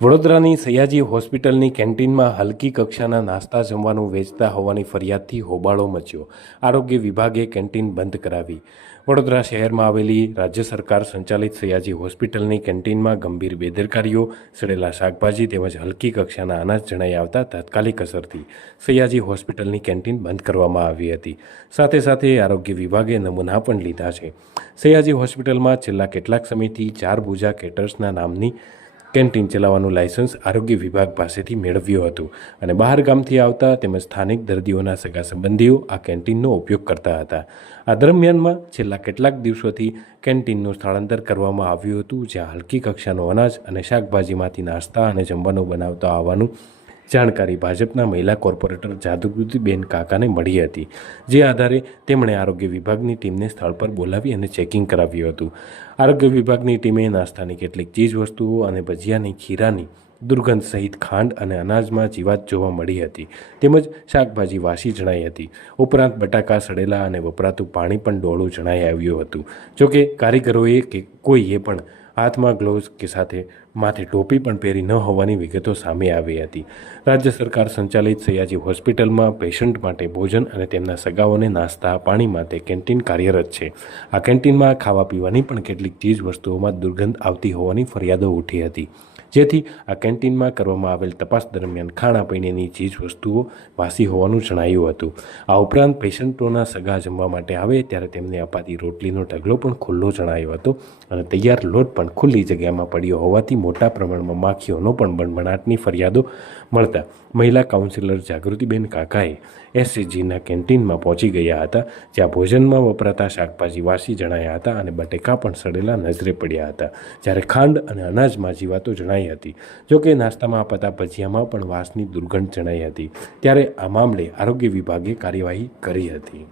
વડોદરાની સયાજી હોસ્પિટલની કેન્ટીનમાં હલકી કક્ષાના નાસ્તા જમવાનું વેચતા હોવાની ફરિયાદથી હોબાળો મચ્યો. આરોગ્ય વિભાગે કેન્ટીન બંધ કરાવી. વડોદરા શહેરમાં આવેલી રાજ્ય સરકાર સંચાલિત સયાજી હોસ્પિટલની કેન્ટીનમાં ગંભીર બેદરકારીઓ, સડેલા શાકભાજી તેમજ હલકી કક્ષાના અનાજ જણાઈ આવતા તાત્કાલિક અસરથી સયાજી હોસ્પિટલની કેન્ટીન બંધ કરવામાં આવી હતી. સાથે સાથે આરોગ્ય વિભાગે નમૂના પણ લીધા છે. સયાજી હોસ્પિટલમાં છેલ્લા કેટલાક સમયથી ચાર ભુજા કેટર્સના નામની કેન્ટીન ચલાવવાનું લાયસન્સ આરોગ્ય વિભાગ પાસેથી મેળવ્યું હતું અને બહાર ગામથી આવતા તેમજ સ્થાનિક દર્દીઓના સગા સંબંધીઓ આ કેન્ટીનનો ઉપયોગ કરતા હતા. આ દરમિયાનમાં છેલ્લા કેટલાક દિવસોથી કેન્ટીનનું સ્થળાંતર કરવામાં આવ્યું હતું, જ્યાં હલકી કક્ષાનો અનાજ અને શાકભાજીમાંથી નાસ્તા અને જમવાનું બનાવતા આવવાનું જાણકારી ભાજપના મહિલા કોર્પોરેટર જાગૃતિબેન કાકાને મળી હતી. જે આધારે તેમણે આરોગ્ય વિભાગની ટીમને સ્થળ પર બોલાવી અને ચેકિંગ કરાવ્યું હતું. આરોગ્ય વિભાગની ટીમે નાસ્તાની કેટલીક ચીજ વસ્તુઓ અને ભજીયાની ખીરાની દુર્ગંધ સહિત ખાંડ અને અનાજમાં જીવાત જોવા મળી હતી, તેમજ શાકભાજી વાસી જણાઈ હતી. ઉપરાંત બટાકા સડેલા અને વપરાતું પાણી પણ ડોળું જણાઈ આવ્યું હતું. જોકે કારીગરોએ કે કોઈએ પણ હાથમાં ગ્લોવ્સ કે સાથે માથે ટોપી પણ પહેરી ન હોવાની વિગતો સામે આવી હતી. રાજ્ય સરકાર સંચાલિત સયાજી હોસ્પિટલમાં પેશન્ટ માટે ભોજન અને તેમના સગાઓને નાસ્તા પાણી માટે કેન્ટીન કાર્યરત છે. આ કેન્ટીનમાં ખાવા પીવાની પણ કેટલીક ચીજ વસ્તુઓમાં દુર્ગંધ આવતી હોવાની ફરિયાદો ઉઠી હતી, જેથી આ કેન્ટીનમાં કરવામાં આવેલ તપાસ દરમિયાન ખાણાપીણીની ચીજ વસ્તુઓ વાસી હોવાનું જણાયું હતું. આ ઉપરાંત પેશન્ટોના સગા જમવા માટે આવે ત્યારે તેમને અપાતી રોટલીનો ઢગલો પણ ખુલ્લો જણાયો હતો અને તૈયાર લોટ પણ ખુલ્લી જગ્યામાં પડ્યો હોવાથી મોટા પ્રમાણમાં માખીઓનો પણ બણબણાટની ફરિયાદો મળતા મહિલા કાઉન્સિલર જાગૃતિબેન કાકાએ એસસીજીના કેન્ટીનમાં પહોંચી ગયા હતા, જ્યાં ભોજનમાં વપરાતા શાકભાજી વાસી જણાયા હતા અને બટેકા પણ સડેલા નજરે પડ્યા હતા, જ્યારે ખાંડ અને અનાજમાં જીવાતો જણાઈ હતી. જોકે નાસ્તામાં અપાતા ભજીયામાં પણ વાસની દુર્ગંધ જણાઈ હતી. ત્યારે આ મામલે આરોગ્ય વિભાગે કાર્યવાહી કરી હતી.